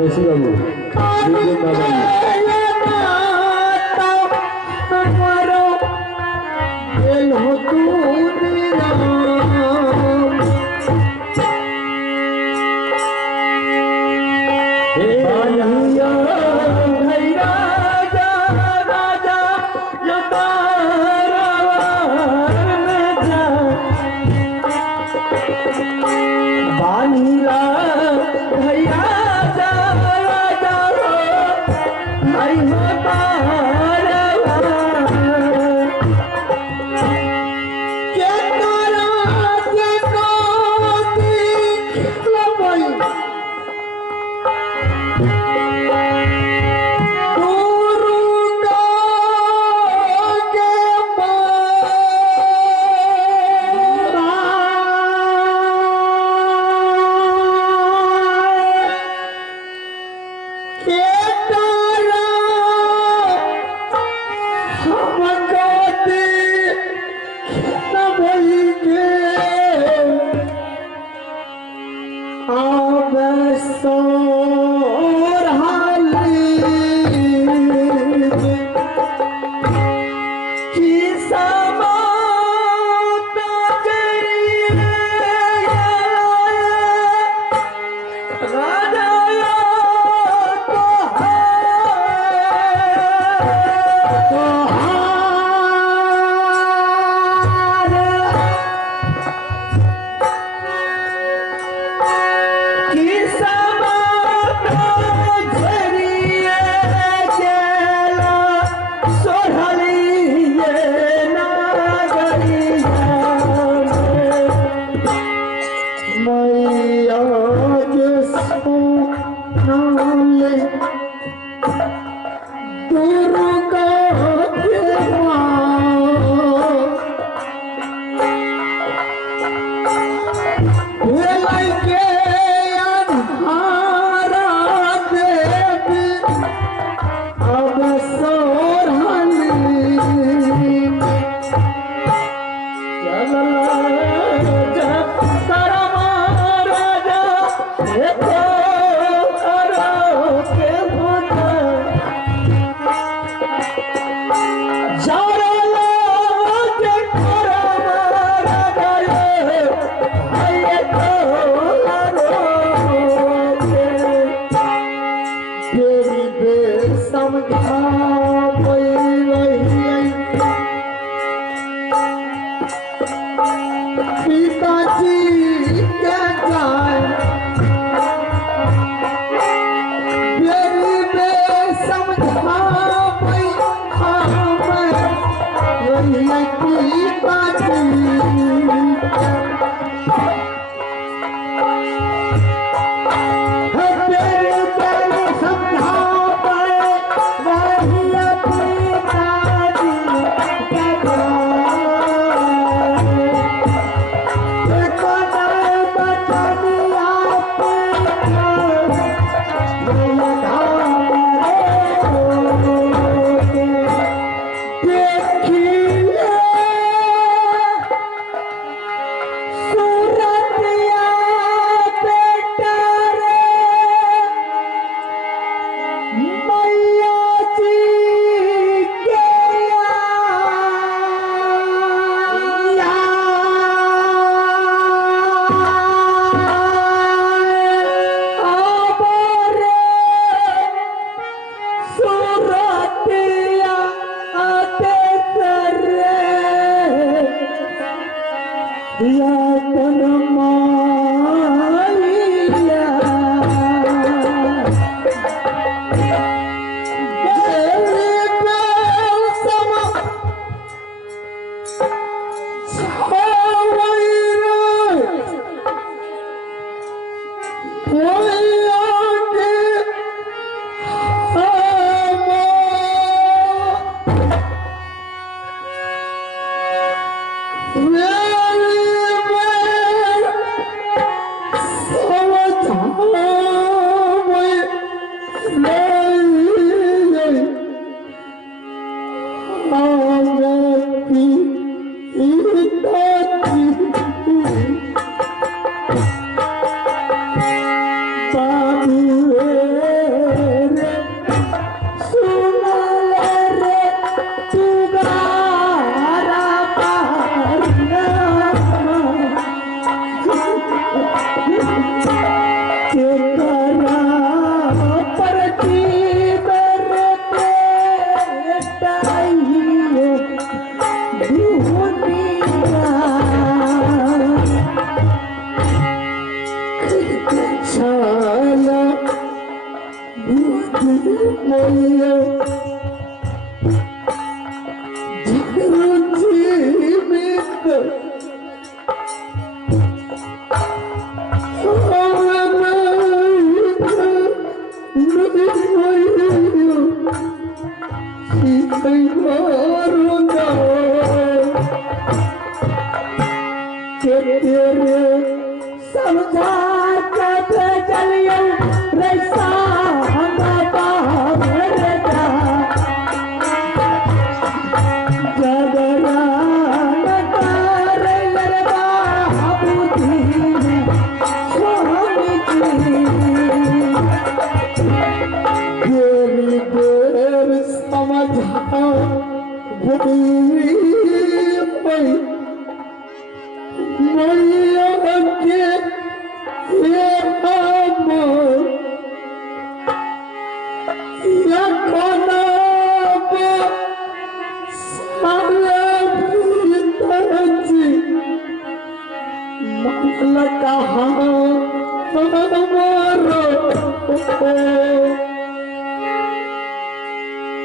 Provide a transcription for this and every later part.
गणेशी बाबू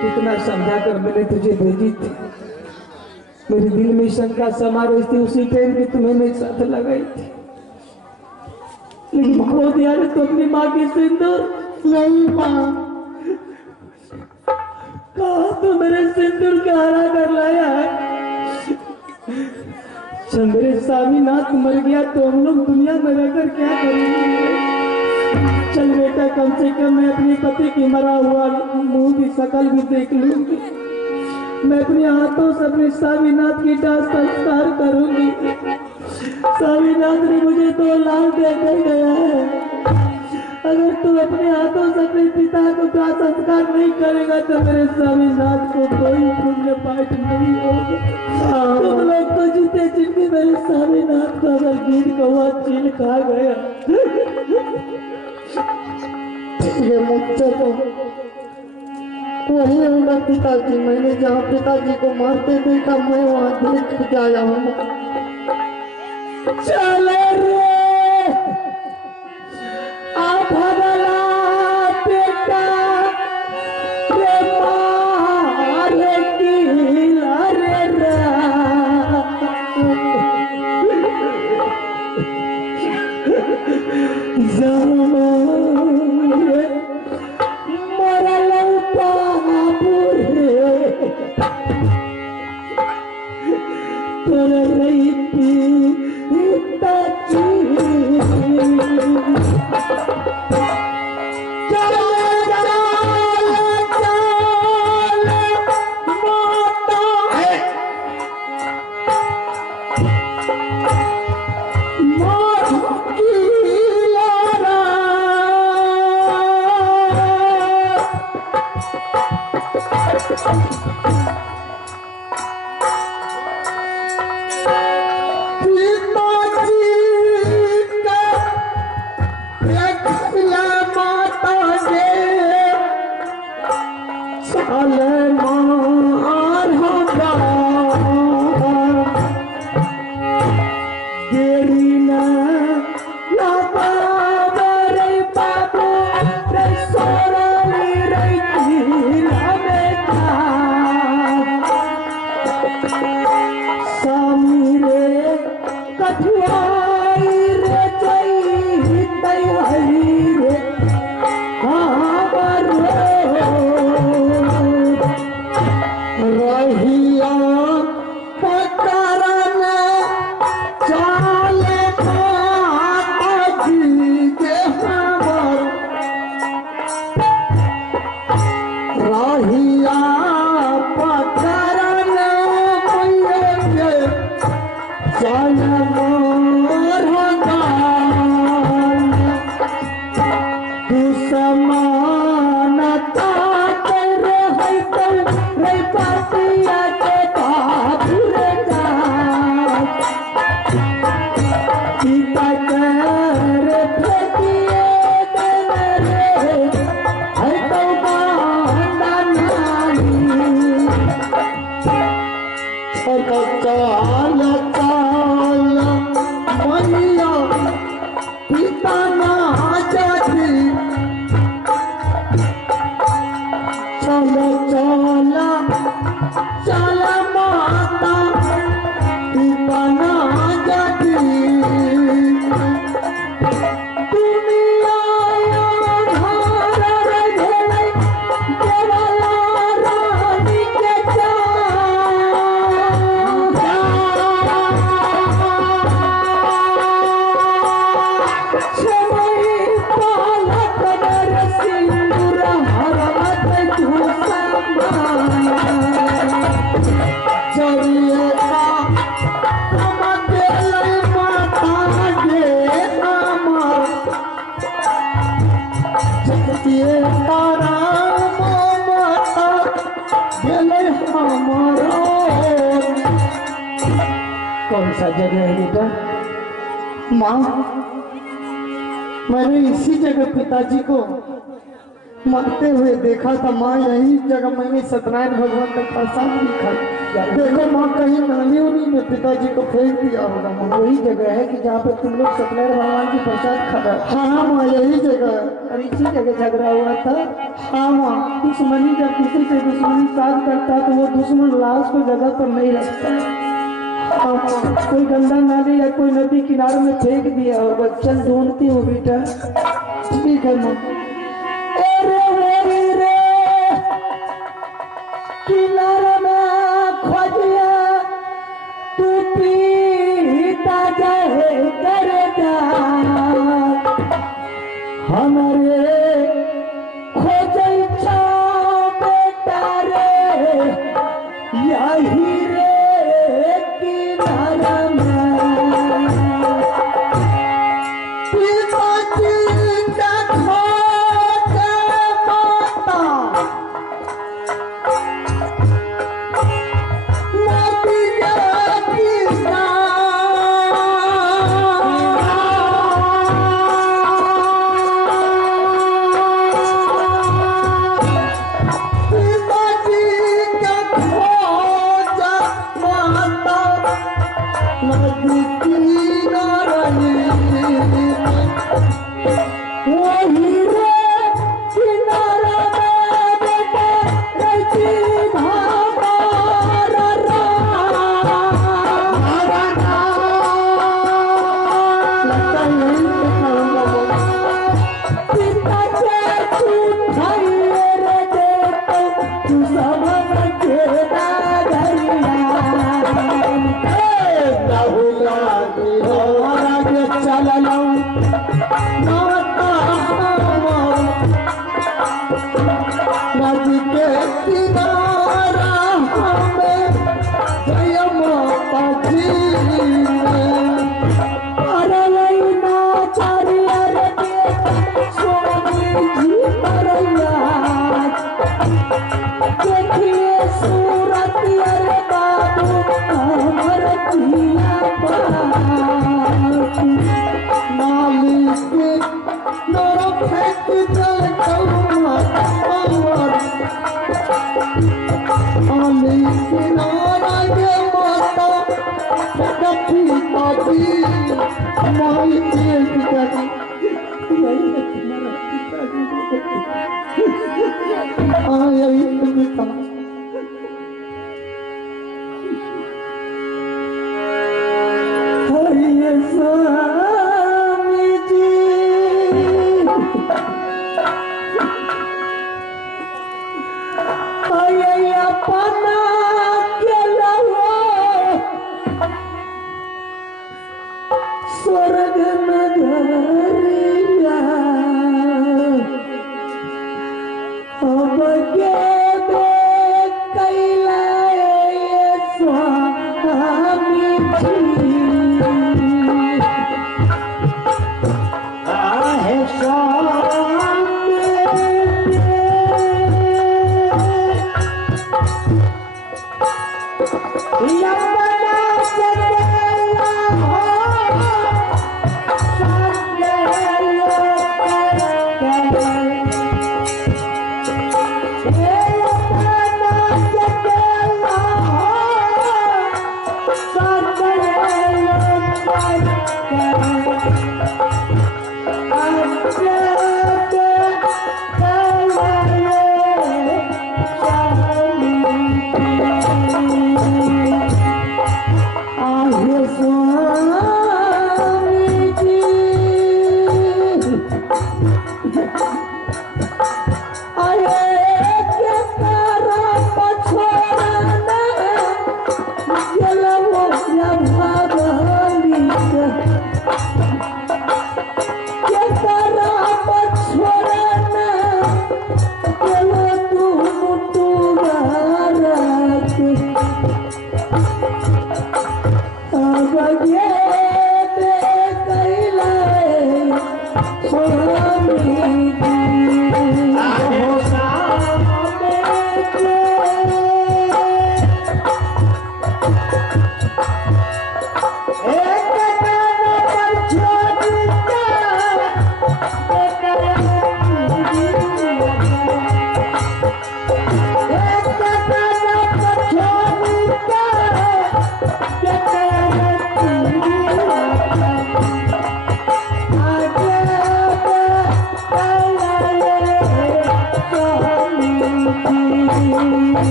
कितना समझा कर मैंने तुझे भेजी थी। मेरे दिल में शंका समा रही थी उसी टाइम की तुम्हें मेरे साथ लगाई थी, लेकिन खो दिया ने तो अपनी माँ की सिंदूर। नहीं माँ, कहा तो मेरे सिंदूर का हरा कर लाया है। जब मेरे स्वामीनाथ मर गया तो हम लोग दुनिया में रहकर क्या करेंगे। चल बेटा, कम से कम मैं अपने पति की मरा हुआ मुंह की शकल भी देख लूंगी। मैं अपने हाथों से अपने स्वामीनाथ की दाह संस्कार करूंगी। स्वामीनाथ ने मुझे 2 लाख देकर गया है। अगर तू अपने हाथों से अपने पिता को दाह संस्कार नहीं करेगा तो मेरे स्वामीनाथ को कोई पुण्य पाठ नहीं होगा। तुम लोग तो जीते जिनके मेरे स्वामीनाथ को अगर गिर कौवा चील खा गया। ये मुझसे तो वही होगा पिताजी। मैंने जहाँ पिताजी को मारते देखा मैं वहाँ देख के आया हूँ। चले रे आप भगला बेटा रे मारे किला रे चलो चला चला माता बना जाती दुनिया धार घेरे केवला रानी के कौन सा जगह है बेटा? माँ, मैंने इसी जगह पिताजी को मरते हुए देखा था। माँ, यही जगह मैंने सत्यनारायण भगवान का प्रसाद लिखा। देखो माँ, कहीं नाली उन्हीं में पिताजी को फेंक दिया होगा। माँ, वही जगह है कि जहाँ पर तुम लोग सत्यनारायण भगवान की प्रसाद खा रहे। हाँ माँ, यही जगह है। और इसी जगह झगड़ा हुआ था। हाँ माँ, दुश्मनी जब किसी से दुश्मनी साध करता तो वो दुश्मन लाश को जगह पर नहीं रखता। कोई गंगा नाली या कोई नदी किनारे में फेंक दिया होगा। चल ढूंढती हूँ बेटा। ठीक है माँ। किनारे में खोजिया तू पीता जाए कर जा हमारे खोज इच्छा बेटा रे यही रे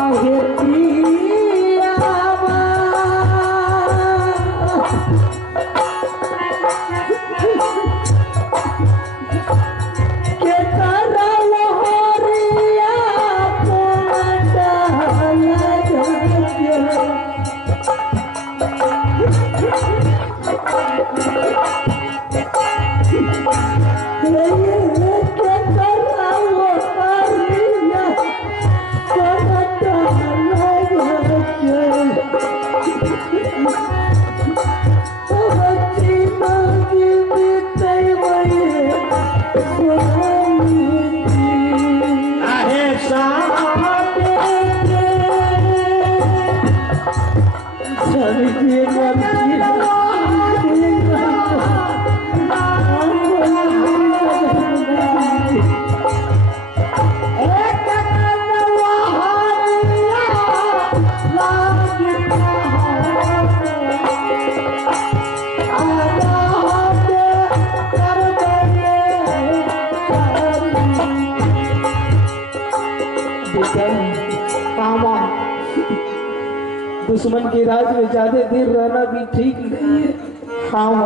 आहे प्रियावा के तारा लहरिया पोंडाला जगे दुश्मन के राज में ज्यादा देर रहना भी ठीक नहीं है। हाँ,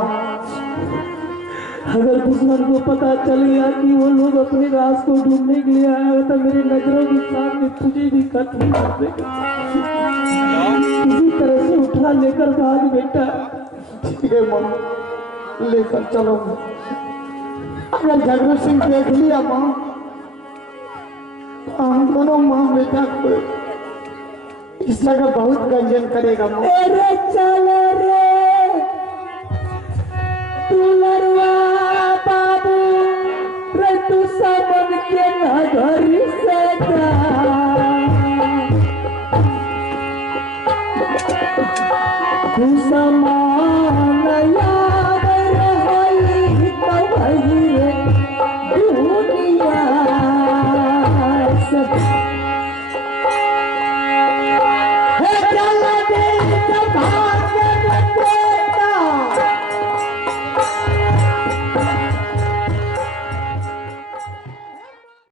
अगर दुश्मन को पता चल गया कि वो लोग अपने राज को ढूंढने के लिए आए तो मेरे नजरों के सामने तुझे भी खत्म कर देगा। इसी तरह से उठा लेकर भाग बेटा। ठीक है माँ, लेकर चलो। अगर झगड़ा सिंह देख लिया माँ, हम दोनों माँ बेटा को इस जगह बहुत गंजन करेगा। अरे चल रे तू लड़वा बाबू रे तू समझ के ना घर से